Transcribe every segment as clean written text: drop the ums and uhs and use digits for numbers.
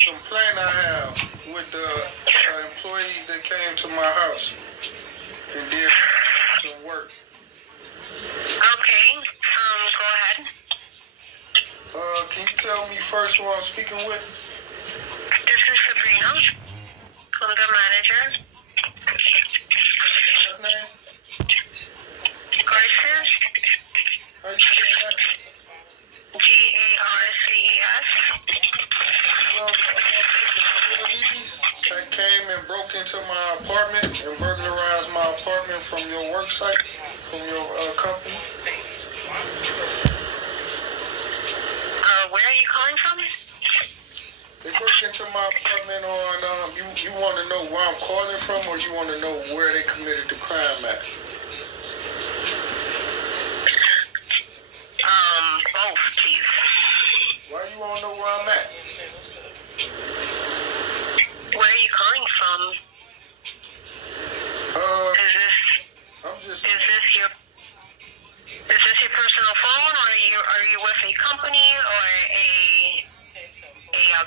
Complaint I have with the employees that came to my house and did some work. Okay, go ahead. Can you tell me first who I'm speaking with? This is Sabrina. I'm the manager. Last name? Garces. How you say that? Garces. That came and broke into my apartment and burglarized my apartment from your work site, from your company. Where are you calling from? They broke into my apartment on, you want to know where I'm calling from, or you want to know where they committed the crime at? Both, please. Why you want to know where I'm at? Where are you calling from? Is this your personal phone, or are you with a company or a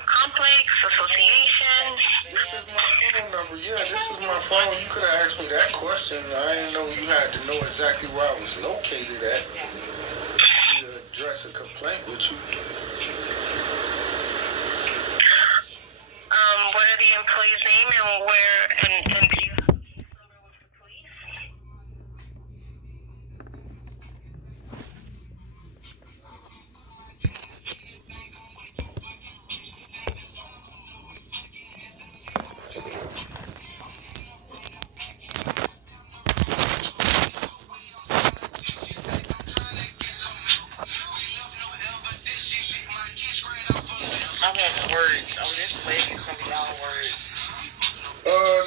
complex association? This is my phone number. Yeah, this is my phone. You could have asked me that question. I didn't know you had to know exactly where I was located at to address a complaint with you. What are the employees' name and where and do you have this number with the police? I want words. On this leg, it's gonna be all words.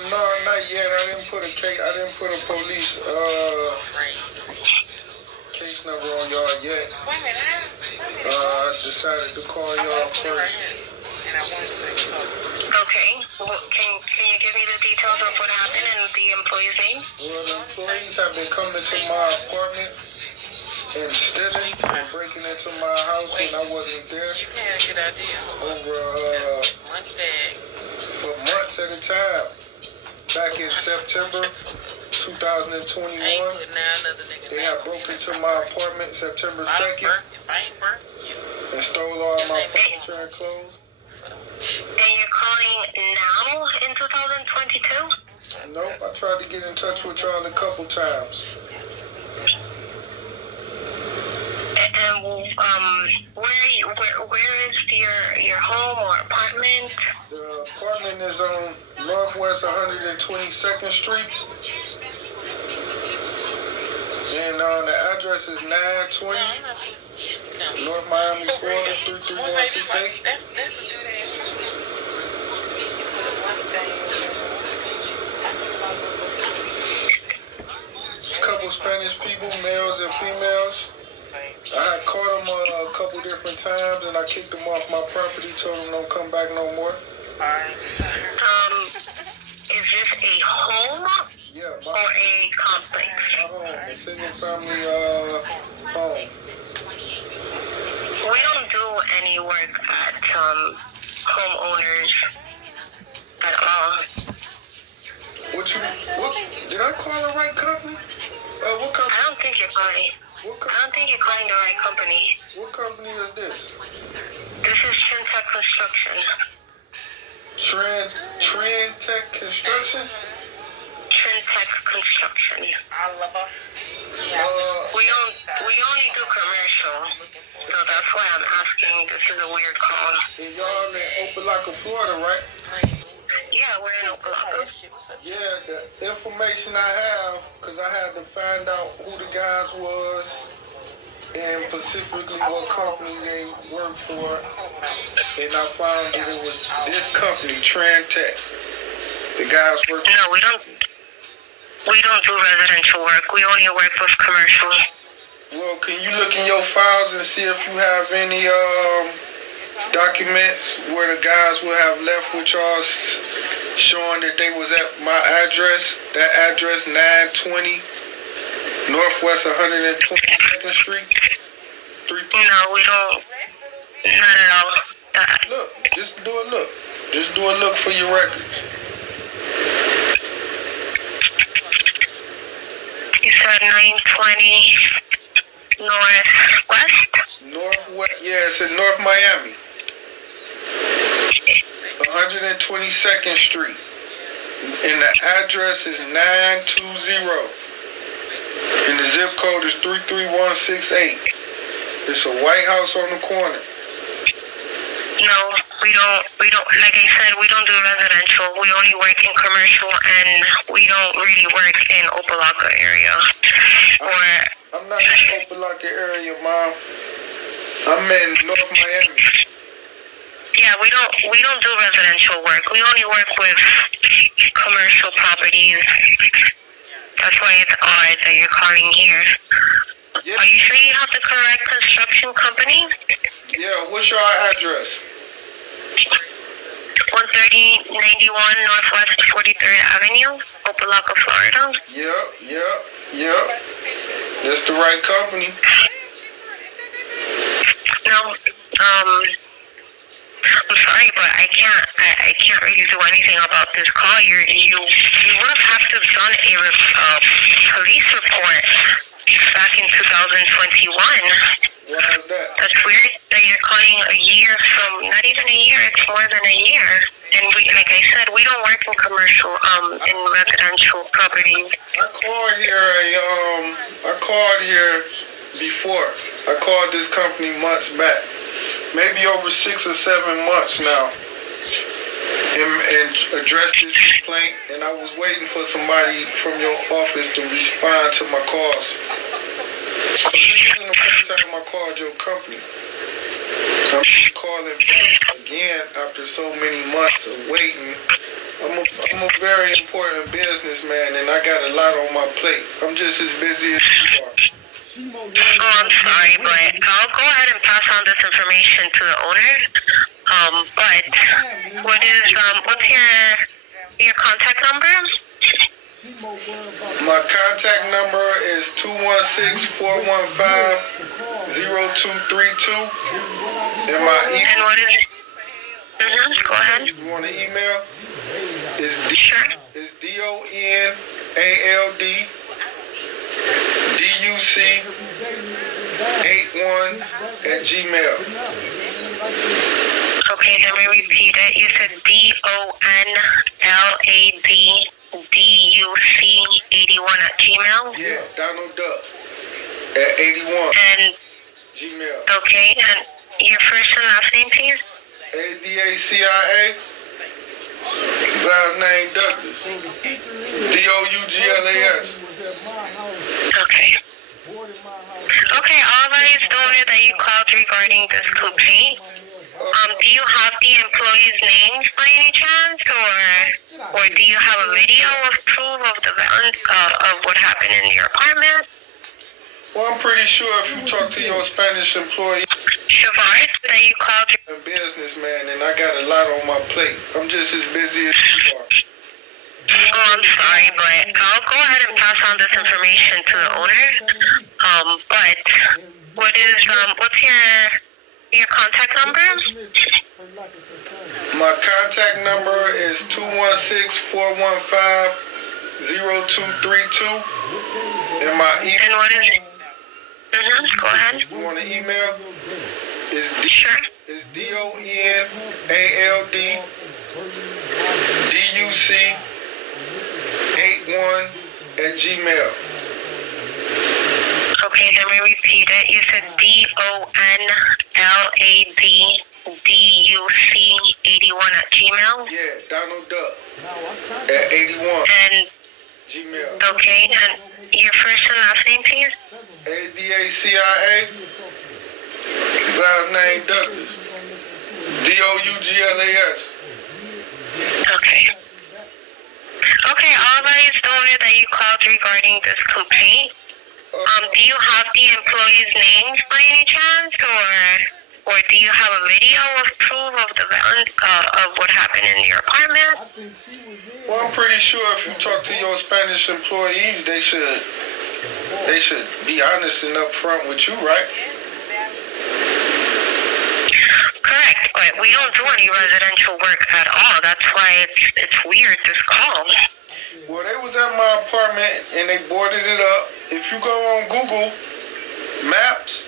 No, not yet. I didn't put a police case number on y'all yet. Wait a minute. I decided to call y'all first. Right here. And I want to put it up. Okay. Well, can you give me the details of what happened and the employee's name? Well, the employees have been coming to my apartment and stealing and breaking into my house when I wasn't there. You had a good idea. Over Money bag. for months at a time. Back in September 2021, I ain't putting down another nigga. they had broke into my apartment September 2nd If I ain't birthed you. and stole all my furniture and clothes. And you're calling now in 2022? Nope, I tried to get in touch with y'all a couple times. And where is your home or apartment? The apartment is on Northwest 122nd Street. And the address is 920 North Miami, Florida, 33168. That's a good ass. You put a money thing on. Couple Spanish people, males and females. I had caught them a couple different times and I kicked them off my property, told them don't come back no more. Is this a home? Yeah, or a complex? My home, a single family home. We don't do any work at homeowners at all. What, did I call the right company? What company? I don't think you're calling the right company. What company is this? This is Trintec Construction. Trintec Construction? Trintec Construction. I love her. We only do commercial, so that's why I'm asking. This is a weird call. And y'all in Opelika, Florida, right? Yeah, we're in Opelika. Yeah, the information I have, because I had to find out who the guys was and specifically what company they worked for. And I found that it was this company, Trintec. The guys work. No, we don't do residential work. We only work with commercial. Well, can you look in your files and see if you have any documents where the guys would have left with y'all showing that they was at my address? That address, 920 Northwest 122nd Street. No, we don't. Not at all. Look, just do a look. Just do a look for your records. You said 920 Northwest? Northwest, yeah, it's in North Miami. 122nd Street. And the address is 920. And the zip code is 33168. It's a White House on the corner. No, we don't, like I said, we don't do residential. We only work in commercial, and we don't really work in Opelika area. I'm not in Opelika area, Mom. I'm in North Miami. Yeah, we don't do residential work. We only work with commercial properties. That's why it's odd that you're calling here. Yeah. Are you sure you have the correct construction company? Yeah, what's your address? 13091 Northwest 43rd Avenue, Opelika, Florida. Yep. That's the right company. No, I'm sorry, but I can't really do anything about this call. You would have to have done a police report back in 2021. Why is that? That's weird that you're calling a year from, not even a year, it's more than a year. And we, like I said, we don't work in commercial, in residential properties. I called here before. I called this company months back. Maybe over 6 or 7 months now. And addressed this complaint, and I was waiting for somebody from your office to respond to my calls. So this isn't the first time I called your company. I'm calling back again after so many months of waiting. I'm a very important businessman, and I got a lot on my plate. I'm just as busy as you are. Oh, I'm sorry, but I'll go ahead and pass on this information to the owner. But what's your contact number? My contact number is 216-415-0232. And my email. And what is it? Go ahead. You want an email? Sure. It's DONALD-DUC81@gmail. Okay, let me repeat it. You said DONLADDUC81@gmail? Yeah, Donald Duck at 81. And, Gmail. okay, and your first and last name, please? ADACIA. Last name Douglas. DOUGLAS. Okay. Okay, all that is noted that you called regarding this complaint. Do you have the employees' names by any chance, or do you have a video of proof of the of what happened in your apartment? Well, I'm pretty sure if you talk to your Spanish employee, Shavard, that you called I'm a businessman, and I got a lot on my plate. I'm just as busy as you are. Oh, I'm sorry, but I'll go ahead and pass on this information to the owner. But what's your contact number? My contact number is 216-415-0232. And my And email. what is it? Go ahead. You want an email? Sure. It's DONALD-DUC81@gmail. Okay, let me repeat it. You said DONLADDUC81@gmail? Yeah, Donald Duck at 81. And, Gmail. okay, and your first and last name, please? ADACIA. Last name Douglas. DOUGLAS. Okay. Okay, all that is noted that you called regarding this complaint. Do you have the employees' names by any chance, or do you have a video of proof of the of what happened in your apartment? Well, I'm pretty sure if you talk to your Spanish employees, they should be honest and upfront with you, right? it. We don't do any residential work at all. That's why it's weird, this call. Well, they was at my apartment and they boarded it up. If you go on Google Maps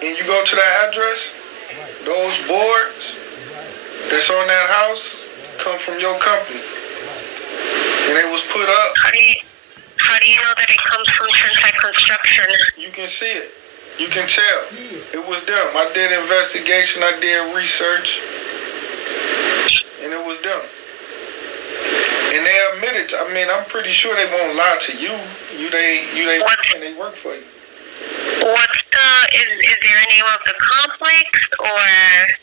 and you go to that address, those boards that's on that house come from your company. And they was put up. How do you know that it comes from Trintec Construction? You can see it. You can tell. It was them. I did investigation. I did research. And it was them. And they admitted. I mean, I'm pretty sure they won't lie to you. They work for you. What's is there a name of the complex or?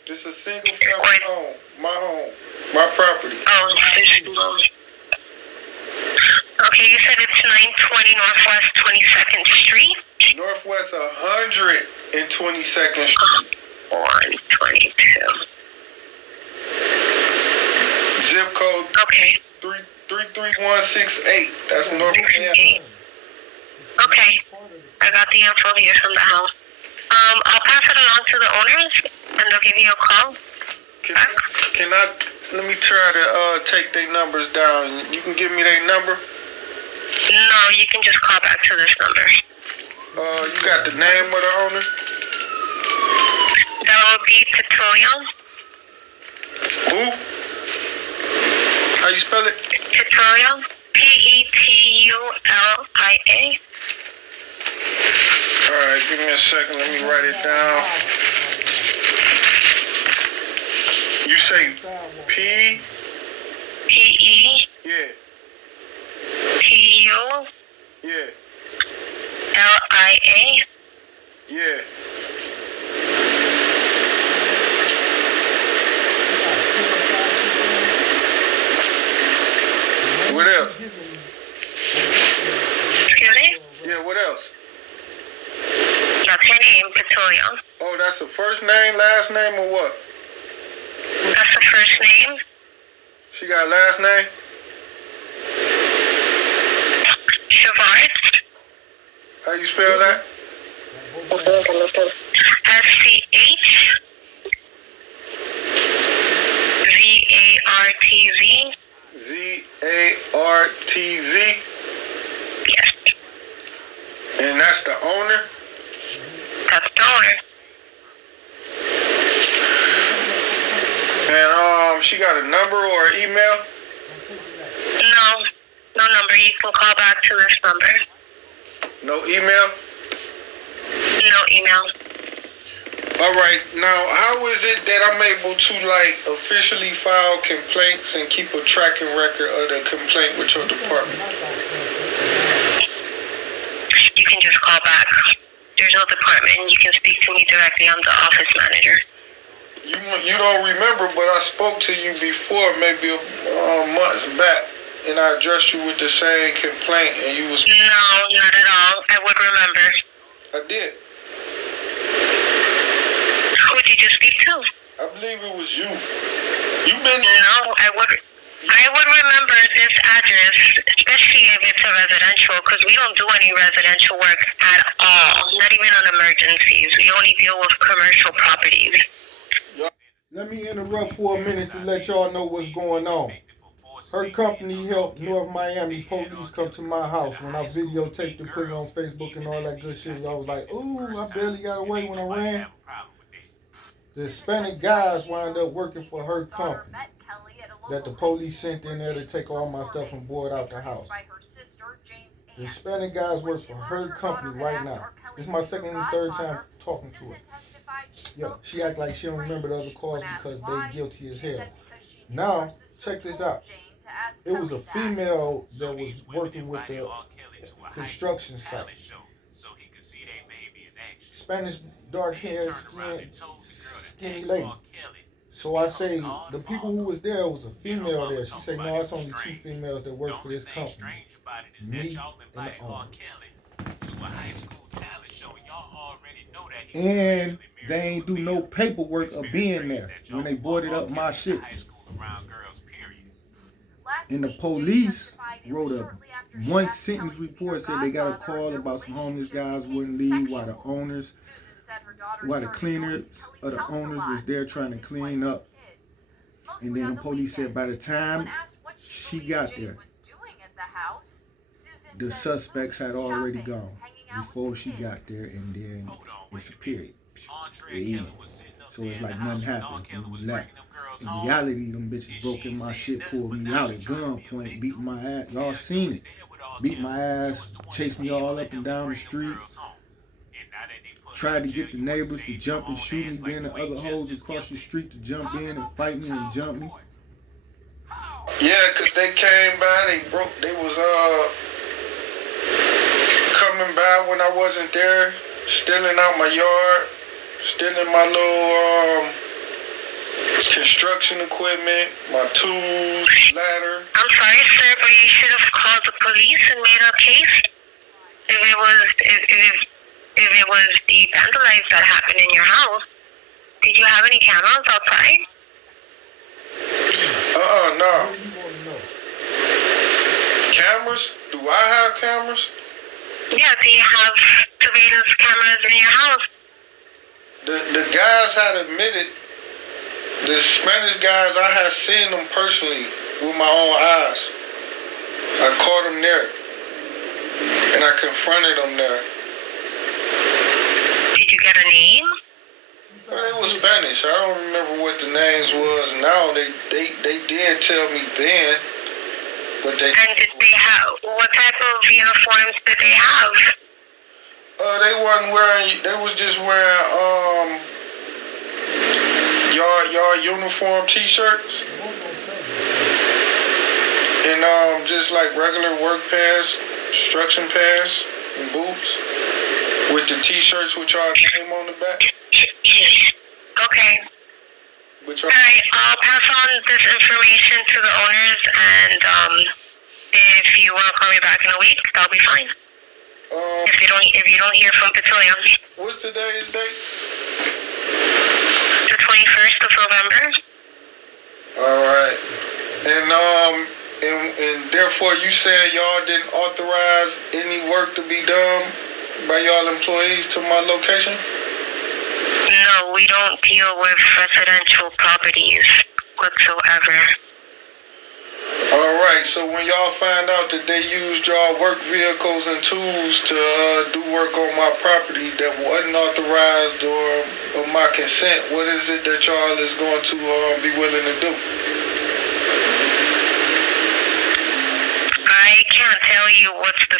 It's a single family home. My home. My property. Oh, okay, you said it's 920 Northwest 22nd Street? Northwest 122nd Street. 122. Zip code Okay. 33168. That's North Miami. Okay. I got the info here from the house. I'll pass it along to the owners and they'll give you a call. Can I let me try to take their numbers down. You can give me their number? No, you can just call back to this number. You got the name of the owner? That will be Petroleum. Who? How you spell it? Petroleum. Petulia. Alright, give me a second. Let me write it down. You say P? P-E. Yeah. T-U. Yeah. L-I-A. Yeah. What else? Excuse me? Yeah, what else? That's her name, Petroleum. Oh, that's the first name, last name, or what? That's the first name. She got a last name? Schwartz. How you spell that? S-C-H. Z-A-R-T-Z. Z-A-R-T-Z. Yes. And that's the owner? That's the owner. And she got a number or an email? No number. You can call back to this number. No email? No email. All right. Now, how is it that I'm able to, officially file complaints and keep a tracking record of the complaint with your department? You can just call back. There's no department. You can speak to me directly. I'm the office manager. You don't remember, but I spoke to you before, maybe months back, and I addressed you with the same complaint, and you was... No, not at all. I would remember. I did. Who did you speak to? I believe it was you. You've been... No, I would remember this address, especially if it's a residential, because we don't do any residential work at all, not even on emergencies. We only deal with commercial properties. Let me interrupt for a minute to let y'all know what's going on. Her company helped North Miami police come to my house. When I videotaped and put it on Facebook and all that good shit, y'all was like, ooh, I barely got away when I ran. The Hispanic guys wound up working for her company that the police sent in there to take all my stuff and board out the house. The Hispanic guys work for her company right now. This is my second and third time talking to her. Yeah, she act like she don't remember the other calls because they guilty as hell. Now, check this out. It was a female that was working with the construction site. Spanish, dark hair, skinny lady. So I say, the people who was there was a female there. She said, no, it's only two females that work for this company. Me and the owner. And they ain't do no paperwork of being there when they boarded up my shit. And the police wrote a one sentence report, said they got a call about some homeless guys wouldn't leave while the owners while the cleaners or the owners was there trying to clean up. And then the police said by the time she got there, the suspects had already gone before she got there, and then disappeared. So it's like nothing happened. In reality, them bitches broke in my shit, pulled me out at gunpoint, beat my ass. Y'all seen it. Beat my ass, chased me all up and down the street. Tried to get the neighbors to jump and shoot me, then the other hoes across the street to jump in and fight me and jump me. Yeah, 'cause they came by, they was coming by when I wasn't there, stealing out my yard, stealing my little construction equipment, my tools, ladder. I'm sorry, sir, but you should have called the police and made a case. If it was the vandalism that happened in your house, did you have any cameras outside? No. Cameras? Do I have cameras? Yeah, do you have surveillance cameras in your house? The guys had admitted, the Spanish guys, I had seen them personally with my own eyes. I caught them there, and I confronted them there. Did you get a name? Well, it was Spanish. I don't remember what the names was now. They did tell me then, but they. And did they have, what type of uniforms did they have? They wasn't wearing. They was just wearing yard uniform T-shirts, and just like regular work pants, construction pants, and boots with the T-shirts with y'all name on the back. Okay. Alright, I'll pass on this information to the owners, and if you want to call me back in a week, that'll be fine. If you don't hear from Petroleum. What's today's date? The 21st of November. Alright. And therefore you said y'all didn't authorize any work to be done by y'all employees to my location? No, we don't deal with residential properties whatsoever. Alright, so when y'all find out that they used y'all work vehicles and tools to do work on my property that wasn't authorized or my consent, what is it that y'all is going to be willing to do? I can't tell you what's going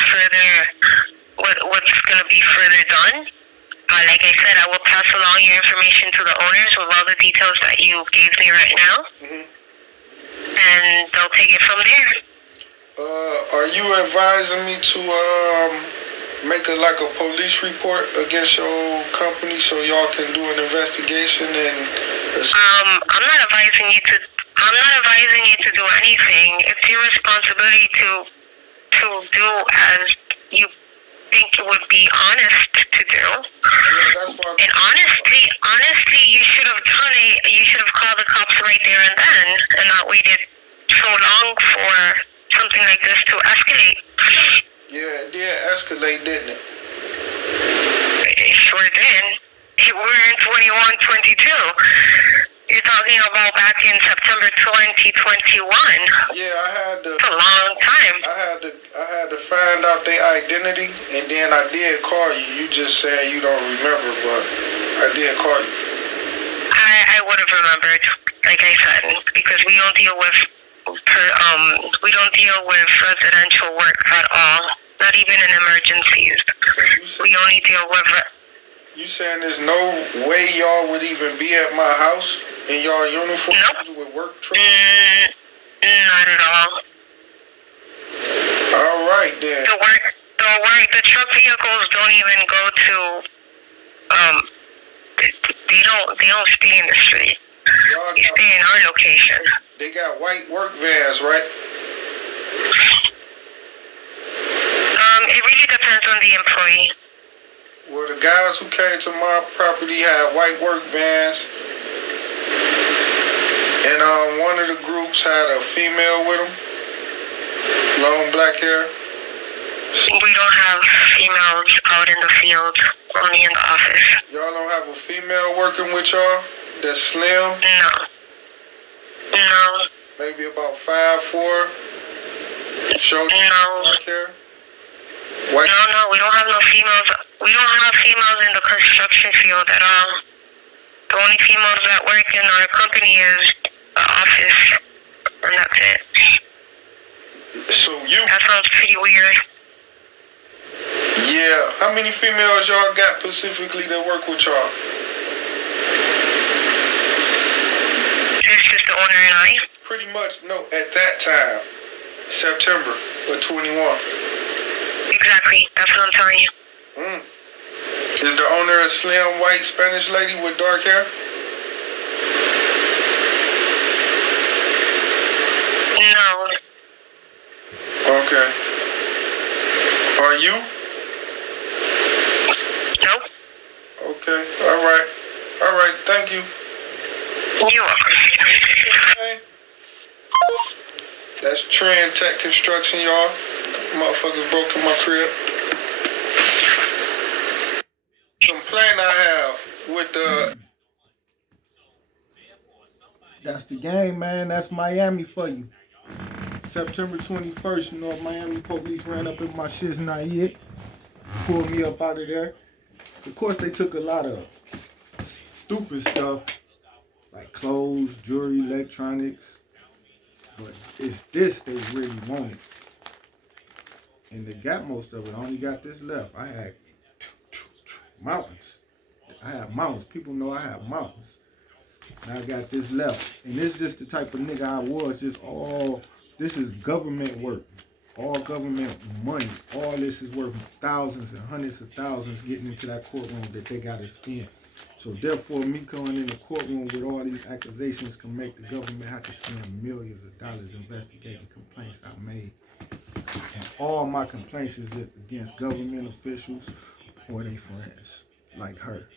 to be further done. Like I said, I will pass along your information to the owners with all the details that you gave me right now. Mm-hmm. And they'll take it from there. Are you advising me to make a police report against your company so y'all can do an investigation and? I'm not advising you to do anything. It's your responsibility to do as you think it would be honest to do. Yeah, that's why. And honestly, you should have done it. You should have called the cops right there and then, and not waited so long for something like this to escalate. Yeah, it did escalate, didn't it? It sure did. We're in 21-22. You're talking about back in September 2021. Yeah, I had to. It's a long time. I had to find out their identity, and then I did call you. You just said you don't remember, but I did call you. I would have remembered, like I said, because we don't deal with residential work at all. Not even in emergencies. So we only deal with. You saying there's no way y'all would even be at my house in y'all uniforms? Nope. With work trucks? Not at all. All right then. The truck vehicles don't even go to. They don't stay in the street. They stay in our location. They got white work vans, right? It really depends on the employee. Well, the guys who came to my property had white work vans, and one of the groups had a female with them, long black hair. We don't have females out in the field, only in the office. Y'all don't have a female working with y'all that's slim? No. No. Maybe about 5'4". Short No. dark hair? White? No, we don't have no females. We don't have females in the construction field at all. The only females that work in our company is the office, and that's it. So you? That sounds pretty weird. Yeah. How many females y'all got specifically that work with y'all? It's just the owner and I. Pretty much, no, at that time. September of 21. Exactly. That's what I'm telling you. Is the owner a slim white Spanish lady with dark hair? No. Okay. Are you? Nope. Okay. All right. All right. Thank you. You're welcome. Okay. That's Trintec construction, y'all. Motherfuckers broke in my crib. Complaint I have with the... That's the game, man. That's Miami for you. September 21st, you know, Miami police ran up in my shit's not yet. Pulled me up out of there. Of course, they took a lot of stupid stuff, like clothes, jewelry, electronics. But it's this they really wanted. And they got most of it. I only got this left. I had mountains. I have mountains. People know I have mountains. And I got this left. And it's just the type of nigga I was. Just all, this is government work. All government money. All this is worth thousands and hundreds of thousands getting into that courtroom that they got to spend. So therefore, me coming in the courtroom with all these accusations can make the government have to spend millions of dollars investigating complaints I made. And all my complaints is against government officials or their friends, like her.